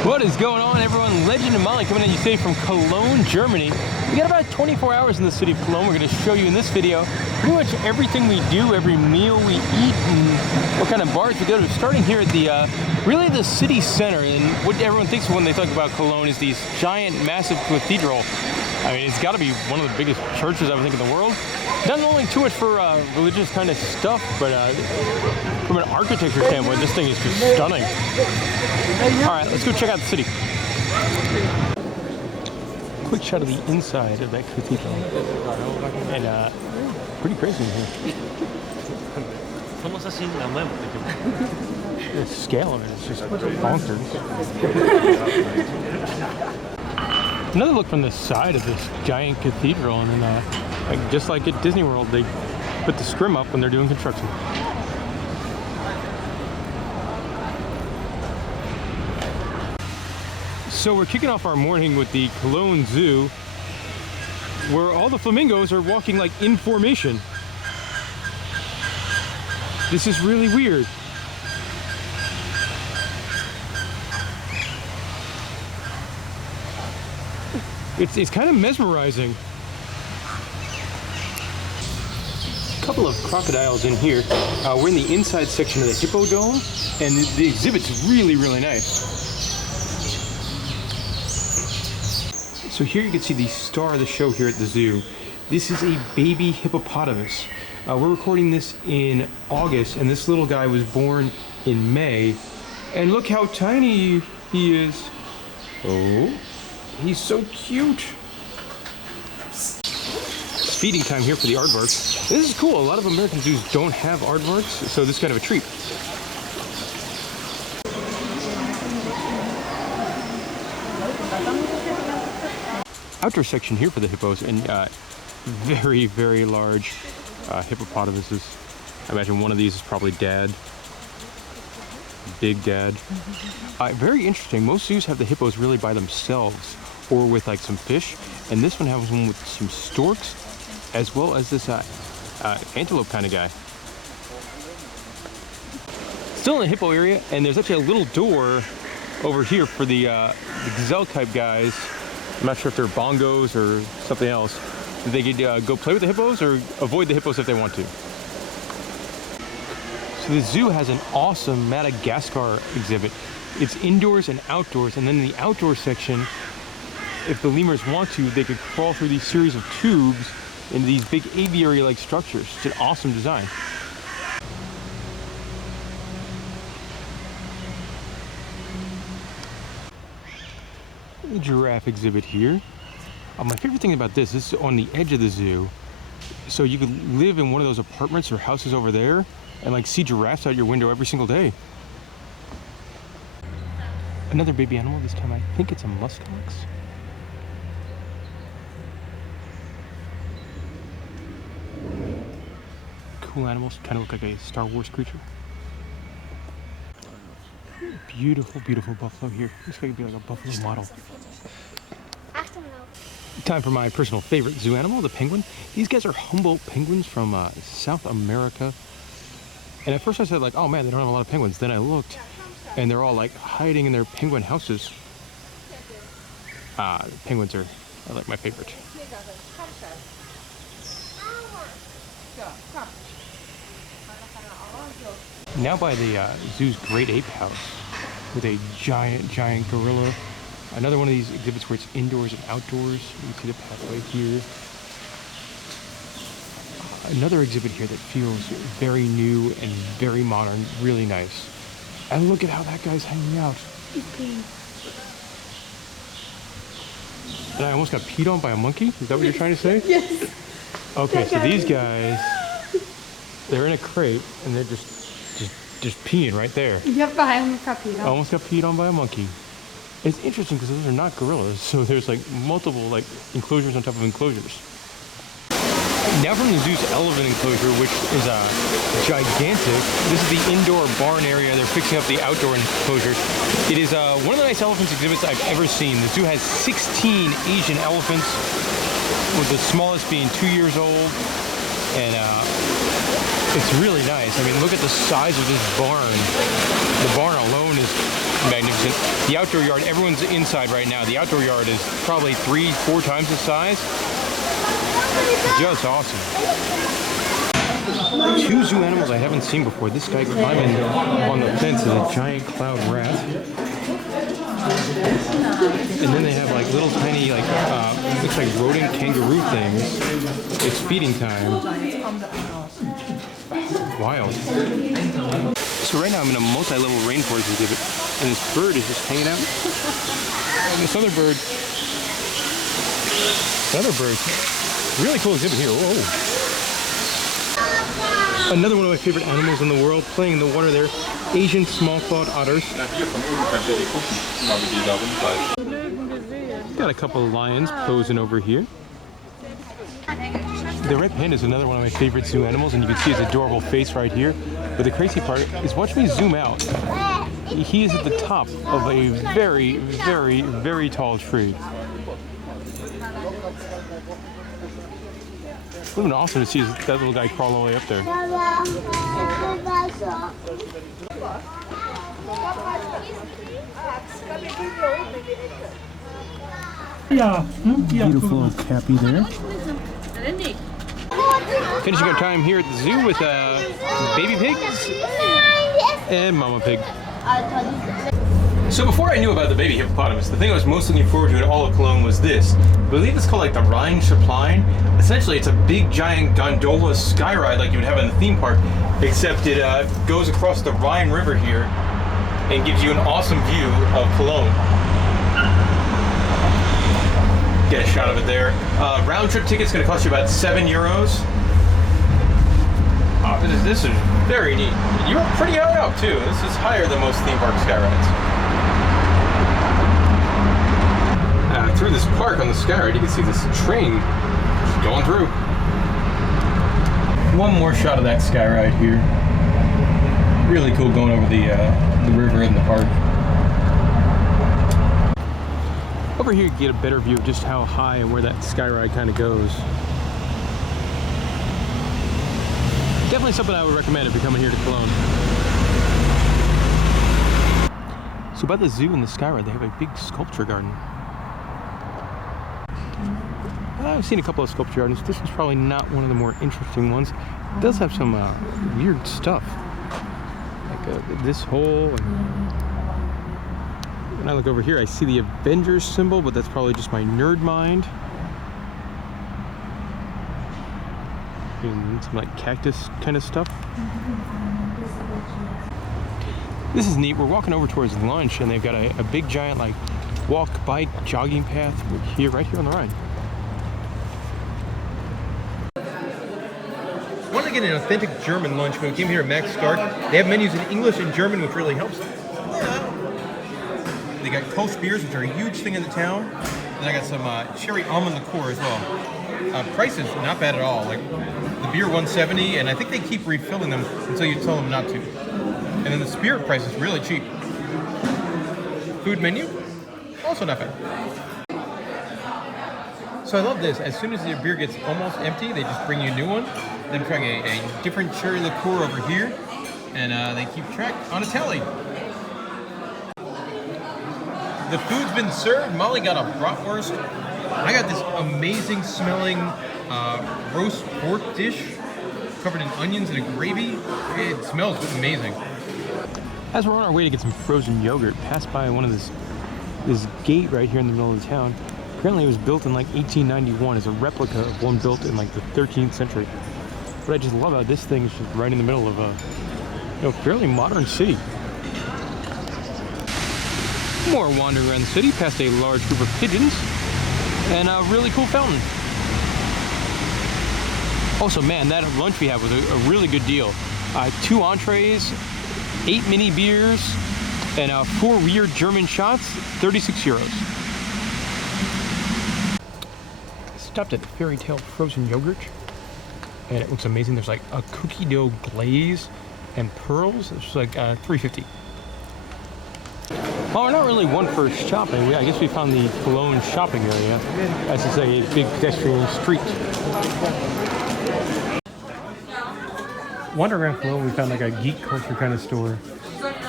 What is going on, everyone? Legend and Molly coming at you today from Cologne, Germany. We got about 24 hours in the city of Cologne. We're going to show you in this video pretty much everything we do, every meal we eat, and what kind of bars we go to. Starting here at the, really the city center. And what everyone thinks when they talk about Cologne is these giant, massive cathedral. I mean, it's got to be one of the biggest churches, I would think, in the world. Not only too much for religious kind of stuff, but from an architecture standpoint, this thing is just stunning. All right, let's go check out the city. Quick shot of the inside of that cathedral. And pretty crazy in here. The scale of it is just bonkers. Another look from the side of this giant cathedral, and then like, just like at Disney World, they put the scrim up when they're doing construction. So we're kicking off our morning with the Cologne Zoo, where all the flamingos are walking like in formation. This is really weird. It's kind of mesmerizing. A couple of crocodiles in here. We're in the inside section of the Hippodome, and the exhibit's really, really nice. So here you can see the star of the show here at the zoo. This is a baby hippopotamus. We're recording this in August, and this little guy was born in May. And look how tiny he is. Oh. He's so cute. It's feeding time here for the aardvarks. This is cool. A lot of American zoos don't have aardvarks, so this is kind of a treat. Outdoor section here for the hippos, and very, very large hippopotamuses. I imagine one of these is probably Dad. Big Dad. Very interesting. Most zoos have the hippos really by themselves, or with like some fish, and this one has one with some storks, as well as this antelope kind of guy. Still in the hippo area, and there's actually a little door over here for the gazelle type guys. I'm not sure if they're bongos or something else. They could go play with the hippos or avoid the hippos if they want to. So the zoo has an awesome Madagascar exhibit. It's indoors and outdoors, and then in the outdoor section, if the lemurs want to, they could crawl through these series of tubes into these big aviary-like structures. It's an awesome design. The giraffe exhibit here. My favorite thing about this is on the edge of the zoo. So you could live in one of those apartments or houses over there and like see giraffes out your window every single day. Another baby animal, this time I think it's a muskox. Cool animals, kind of look like a Star Wars creature. Beautiful, beautiful buffalo here. Looks like it'd be like a buffalo model. Time for my personal favorite zoo animal, the penguin. These guys are Humboldt penguins from South America. And at first I said like, oh man, they don't have a lot of penguins. Then I looked, and they're all like hiding in their penguin houses. Penguins are like my favorite. Now by the zoo's great ape house with a giant gorilla. Another one of these exhibits where it's indoors and outdoors. You can see the pathway here. Another exhibit here that feels very new and very modern, really nice. And look at how that guy's hanging out. And I almost got peed on by a monkey? Is that what you're trying to say? Yes. Okay, so these guys, they're in a crate and they're just peeing right there. Yep, I almost got peed on. Almost got peed on by a monkey. It's interesting because those are not gorillas, so there's like multiple like enclosures on top of enclosures. Now from the zoo's elephant enclosure, which is gigantic. This is the indoor barn area. They're fixing up the outdoor enclosure. It is one of the nice elephants exhibits I've ever seen. The zoo has 16 Asian elephants, with the smallest being 2 years old. And it's really nice. I mean, look at the size of this barn. The barn alone is magnificent. The outdoor yard, everyone's inside right now. The outdoor yard is probably 3-4 times the size. Just awesome. 2 zoo animals I haven't seen before. This guy climbing on the fence is a giant cloud rat. And then they have like little tiny, like, looks like rodent kangaroo things. It's feeding time. Wild. So right now I'm in a multi-level rainforest exhibit, and this bird is just hanging out. And this other bird, really cool exhibit here. Whoa. Another one of my favorite animals in the world, playing in the water there, Asian small-clawed otters. Got a couple of lions posing over here. The red panda is another one of my favorite zoo animals, and you can see his adorable face right here. But the crazy part is, watch me zoom out. He is at the top of a very, very, very tall tree. It would have been awesome to see that little guy crawl all the way up there. Beautiful little cappy there. Finishing our time here at the zoo with baby pigs and mama pig. So before I knew about the baby hippopotamus, the thing I was most looking forward to in all of Cologne was this. I believe it's called like the Rhine. Essentially, it's a big giant gondola skyride like you would have in the theme park, except it goes across the Rhine River here and gives you an awesome view of Cologne. Get a shot of it there. Round trip ticket's going to cost you about €7. This is very neat. You're pretty high up too. This is higher than most theme park skyrides. Through this park on the skyride, you can see this train just going through. One more shot of that skyride here. Really cool going over the river in the park. Over here you get a better view of just how high and where that skyride kind of goes. Definitely something I would recommend if you're coming here to Cologne. So by the zoo and the skyride, they have a big sculpture garden. I've seen a couple of sculpture gardens. This one's probably not one of the more interesting ones. It does have some weird stuff, like this hole. When I look over here, I see the Avengers symbol, but that's probably just my nerd mind. And some like cactus kind of stuff. This is neat. We're walking over towards lunch, and they've got a big giant like walk, bike, jogging path here, right here on the Rhine. I wanted to get an authentic German lunch when we came here at Max Stark. They have menus in English and German, which really helps. They got Kolsch beers, which are a huge thing in the town. And I got some cherry almond liqueur as well. Price is not bad at all. Like the beer $1.70, and I think they keep refilling them until you tell them not to. And then the spirit price is really cheap. Food menu, also not bad. So I love this. As soon as your beer gets almost empty, they just bring you a new one. Then trying a different cherry liqueur over here, and they keep track on a tally. The food's been served. Molly got a bratwurst. I got this amazing smelling roast pork dish covered in onions and a gravy. It smells amazing. As we're on our way to get some frozen yogurt, passed by one of this gate right here in the middle of the town. Apparently it was built in like 1891 as a replica of one built in like the 13th century. But I just love how this thing is just right in the middle of a fairly modern city. More wandering around the city, past a large group of pigeons and a really cool fountain. Also, man, that lunch we had was a really good deal. 2 entrees, 8 mini beers, and 4 weird German shots, €36. I stopped at Fairy Tale Frozen Yogurt, and it looks amazing. There's like a cookie dough glaze and pearls. It's like $3.50. Well, we're not really one for shopping. I guess we found the Cologne shopping area. As to say, a big pedestrian street. Wandering around Cologne, we found like a geek culture kind of store.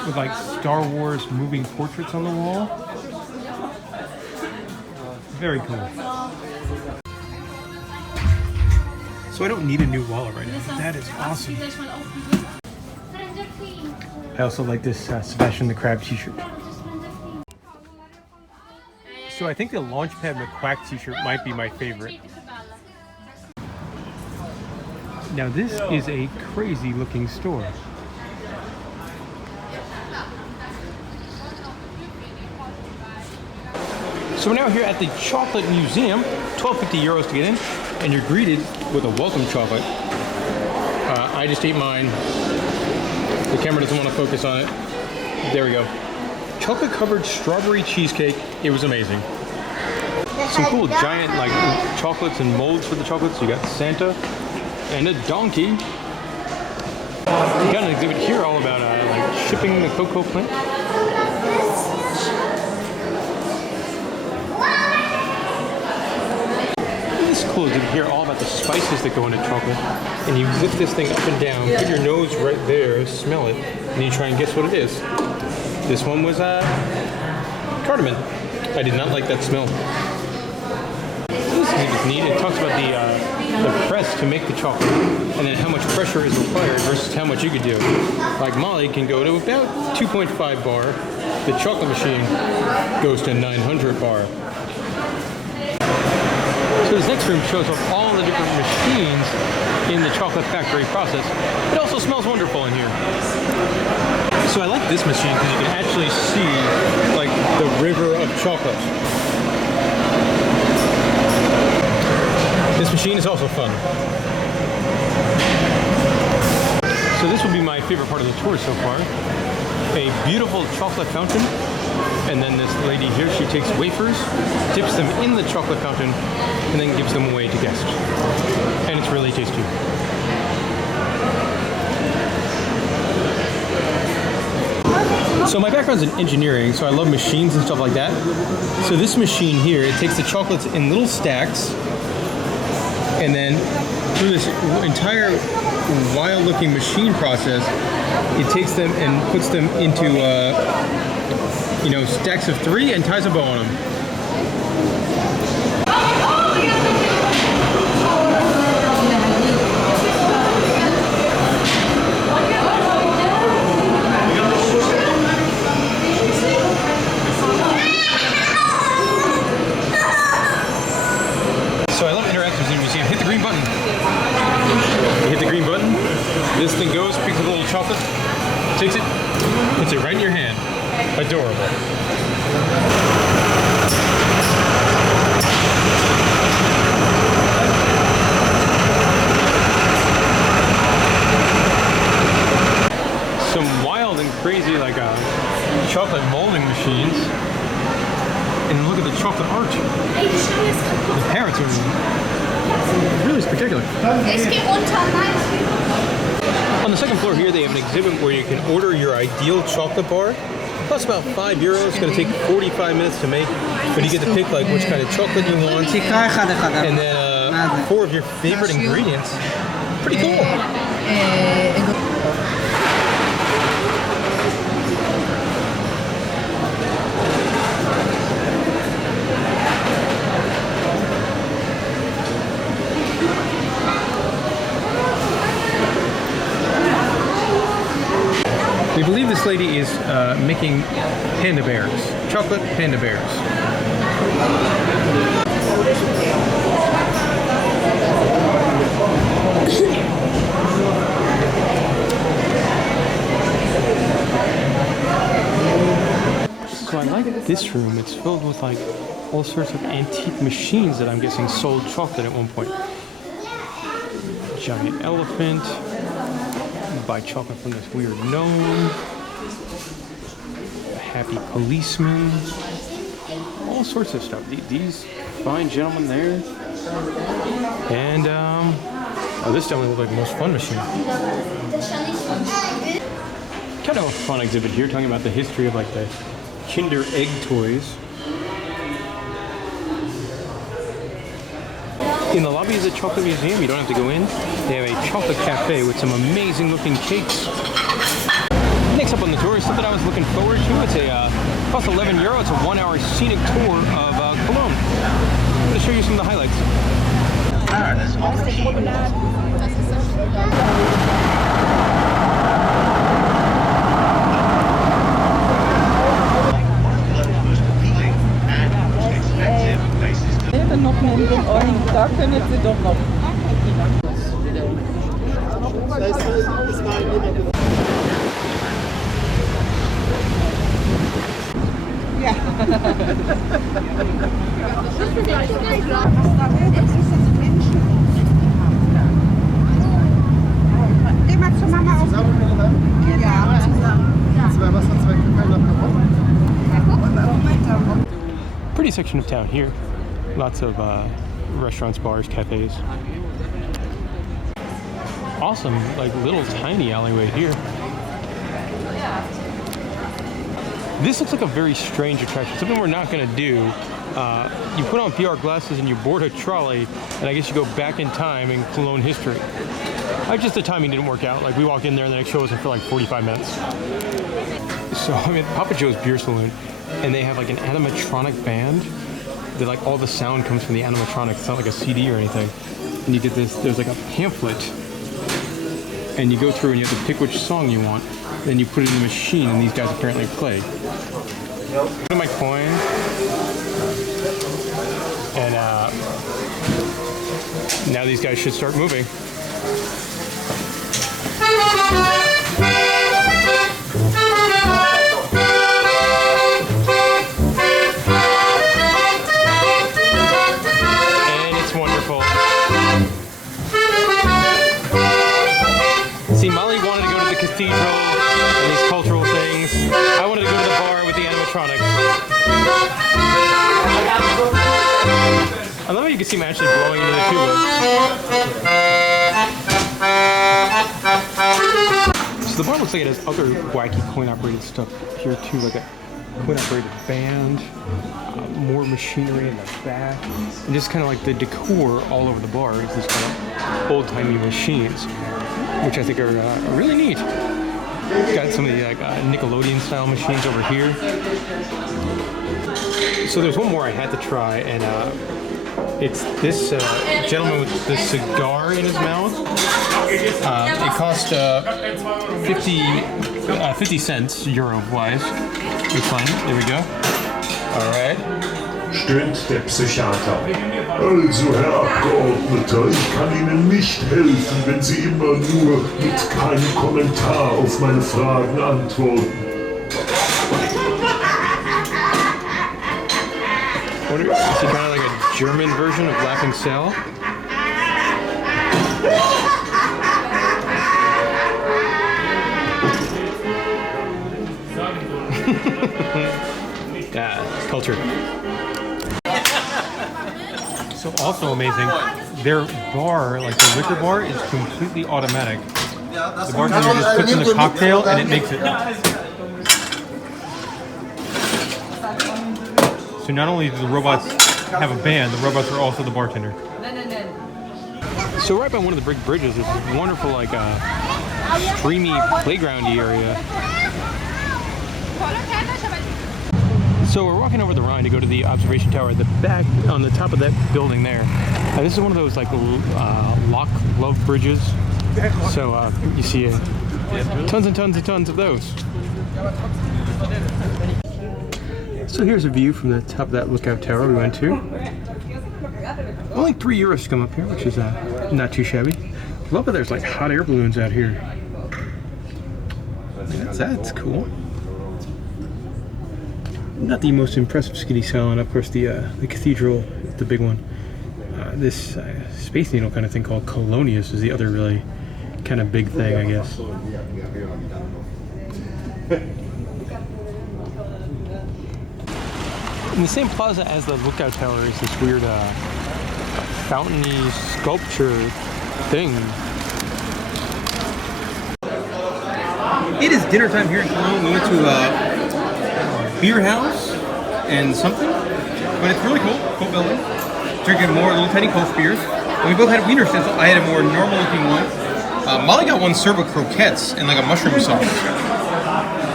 with like Star Wars moving portraits on the wall. Very cool. So I don't need a new wallet right now. That is awesome. I also like this Sebastian the Crab t-shirt. So I think the Launchpad McQuack t-shirt might be my favorite. Now this is a crazy looking store. So we're now here at the Chocolate Museum, 12.50 euros to get in, and you're greeted with a welcome chocolate. I just ate mine. The camera doesn't want to focus on it. There we go. Chocolate covered strawberry cheesecake. It was amazing. Some cool giant like chocolates and molds for the chocolates. You got Santa and a donkey. You got an exhibit here all about like shipping the cocoa plant. Cool exhibit here all about the spices that go into chocolate, and you lift this thing up and down, put your nose right there, smell it, and you try and guess what it is. This one was cardamom. I did not like that smell. This exhibit's neat. It talks about the press to make the chocolate, and then how much pressure is required versus how much you could do. Like Molly can go to about 2.5 bar. The chocolate machine goes to 900 bar. So this next room shows off all the different machines in the chocolate factory process. It also smells wonderful in here. So I like this machine because you can actually see like the river of chocolate. This machine is also fun. So this will be my favorite part of the tour so far. A beautiful chocolate fountain. And then this lady here, she takes wafers, dips them in the chocolate fountain, and then gives them away to guests. And it's really tasty. So my background's in engineering, so I love machines and stuff like that. So this machine here, it takes the chocolates in little stacks, and then through this entire wild-looking machine process, it takes them and puts them into you know, stacks of 3 and ties a bow on them. So I love interactives in the museum. Hit the green button. You hit the green button, this thing goes, picks up a little chocolate, takes it, puts it right in your hand. Adorable. Some wild and crazy like chocolate molding machines. And look at the chocolate art. The parrots are really spectacular. On the second floor here, they have an exhibit where you can order your ideal chocolate bar. Costs about €5. It's going to take 45 minutes to make, but you get to pick like which kind of chocolate you want, and then 4 of your favorite ingredients. Pretty cool. We believe this lady is making panda bears, chocolate panda bears. So I like this room. It's filled with like all sorts of antique machines that I'm guessing sold chocolate at one point. Giant elephant. Buy chocolate from this weird gnome, a happy policeman, all sorts of stuff. These fine gentlemen there, and oh, this definitely looks like the most fun machine. Kind of a fun exhibit here, talking about the history of like the Kinder Egg toys. In the lobby of the Chocolate Museum, you don't have to go in. They have a chocolate cafe with some amazing looking cakes. Next Next up on the tour is something I was looking forward to. It's a costs 11 euro. It's a 1-hour scenic tour of Cologne. I'm going to show you some of the highlights. Noch nennen den Orden, da können Sie doch noch. Ja. Geh mal zu Mama auf. Ja, zusammen. 2 Wasser, 2 Kaffee. Pretty section of town here. Lots of restaurants, bars, cafes. Awesome, like little tiny alleyway here. This looks like a very strange attraction. Something we're not gonna do. You put on VR glasses and you board a trolley, and I guess you go back in time in Cologne history. Just the timing didn't work out. Like we walked in there and the next show wasn't for like 45 minutes. So I'm at Papa Joe's beer saloon, and they have like an animatronic band. That like all the sound comes from the animatronic. It's not like a CD or anything. And you get this, there's like a pamphlet, and you go through and you have to pick which song you want. Then you put it in the machine, and these guys apparently play. Put in my coin, and now these guys should start moving. See, Molly wanted to go to the Cathedral and these cultural things. I wanted to go to the bar with the animatronics. I love how you can see me actually blowing into the tuba. So the bar looks like it has other wacky coin-operated stuff here too, like a coin-operated band, more machinery in the back, and just kind of like the decor all over the bar is these kind of old-timey machines, which I think are really neat. Got some of the like Nickelodeon-style machines over here. So there's one more I had to try, and it's this gentleman with the cigar in his mouth. It cost 50 cents, euro-wise. It's fine. There we go. All right. Stöhnt der Psychiater. Also, Herr Abgeordneter, ich kann Ihnen nicht helfen, wenn Sie immer nur mit keinem Kommentar auf meine Fragen antworten. Is it kind of like a German version of Laughing Sal? Yeah, culture. So also amazing, their bar, like the liquor bar, is completely automatic. The bartender just puts in the cocktail and it makes it. So not only do the robots have a band, the robots are also the bartender. So right by one of the big bridges is this wonderful like streamy playgroundy area. So we're walking over the Rhine to go to the observation tower at the back, on the top of that building there. This is one of those like lock love bridges. So you see tons and tons and tons of those. So here's a view from the top of that lookout tower we went to. Only €3 to come up here, which is not too shabby. Love that there's like hot air balloons out here. That's cool. Not the most impressive skinny salon, of course. The Cathedral, the big one. This Space Needle kind of thing called Colonius is the other really kind of big thing, I guess. In the same plaza as the lookout tower is this weird fountainy sculpture thing. It is dinner time here in Cologne. We went to beer house and something, but it's really cool building. Drinking more little tiny Coke beers. And we both had wiener schnitzel. I had a more normal looking one. Molly got one served with croquettes and like a mushroom sauce.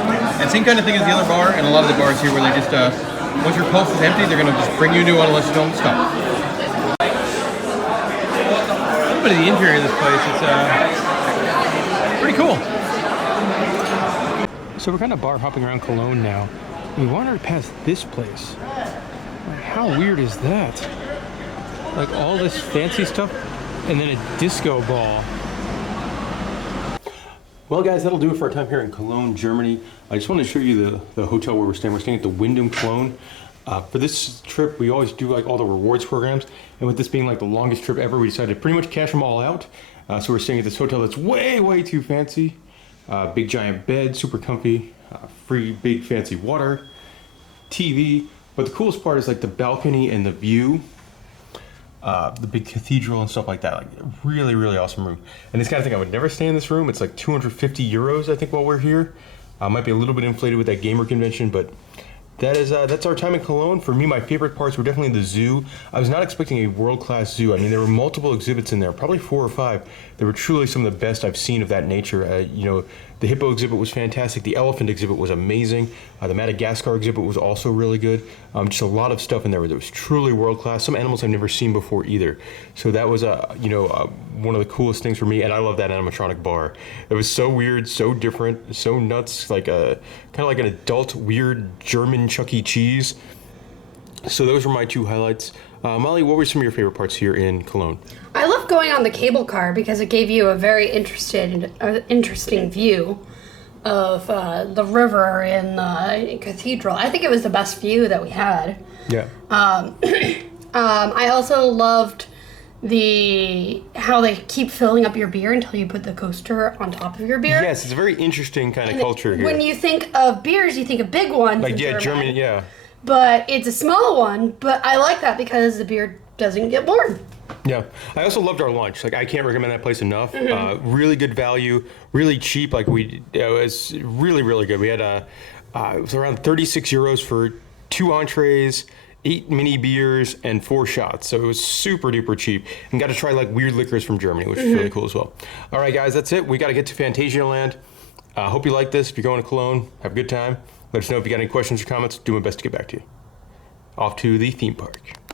the same kind of thing as the other bar, and a lot of the bars here where they just, once your pulse is empty, they're going to just bring you a new one unless you don't stop. A little bit of the interior of this place, it's pretty cool. So we're kind of bar hopping around Cologne now. We wandered past this place. Like, how weird is that? Like all this fancy stuff and then a disco ball. Well guys, that'll do it for our time here in Cologne, Germany. I just wanted to show you the hotel where we're staying. We're staying at the Wyndham Cologne. For this trip, we always do like all the rewards programs. And with this being like the longest trip ever, we decided to pretty much cash them all out. So we're staying at this hotel that's way, way too fancy. Big giant bed, super comfy, free big fancy water, TV. But the coolest part is like the balcony and the view. The big cathedral and stuff like that. Like really, really awesome room. And this kind of thing, I would never stay in this room. It's like 250 euros, I think, while we're here. Might be a little bit inflated with that gamer convention, but that's our time in Cologne. For me, my favorite parts were definitely the zoo. I was not expecting a world-class zoo. I mean, there were multiple exhibits in there, probably 4 or 5. They were truly some of the best I've seen of that nature. You know, the hippo exhibit was fantastic. The elephant exhibit was amazing. The Madagascar exhibit was also really good. Just a lot of stuff in there that was truly world-class. Some animals I've never seen before either. So that was, one of the coolest things for me. And I love that animatronic bar. It was so weird, so different, so nuts, like kind of like an adult, weird German Chuck E. Cheese. So those were my 2 highlights. Molly, what were some of your favorite parts here in Cologne? I love going on the cable car because it gave you a very interesting view of the river and the cathedral. I think it was the best view that we had. Yeah. I also loved how they keep filling up your beer until you put the coaster on top of your beer. Yes, it's a very interesting kind of culture here. When you think of beers, you think of big ones. Like, yeah, German, yeah. But it's a small one, but I like that because the beer doesn't get warm. Yeah, I also loved our lunch. Like, I can't recommend that place enough. Really good value, really cheap. Like, it was really, really good. We had it was around 36 euros for 2 entrees, 8 mini beers, and 4 shots. So it was super duper cheap. And got to try like weird liquors from Germany, which is really cool as well. All right, guys, that's it. We got to get to Phantasialand. Hope you like this. If you're going to Cologne, have a good time. Let us know if you got any questions or comments. Do my best to get back to you. Off to the theme park.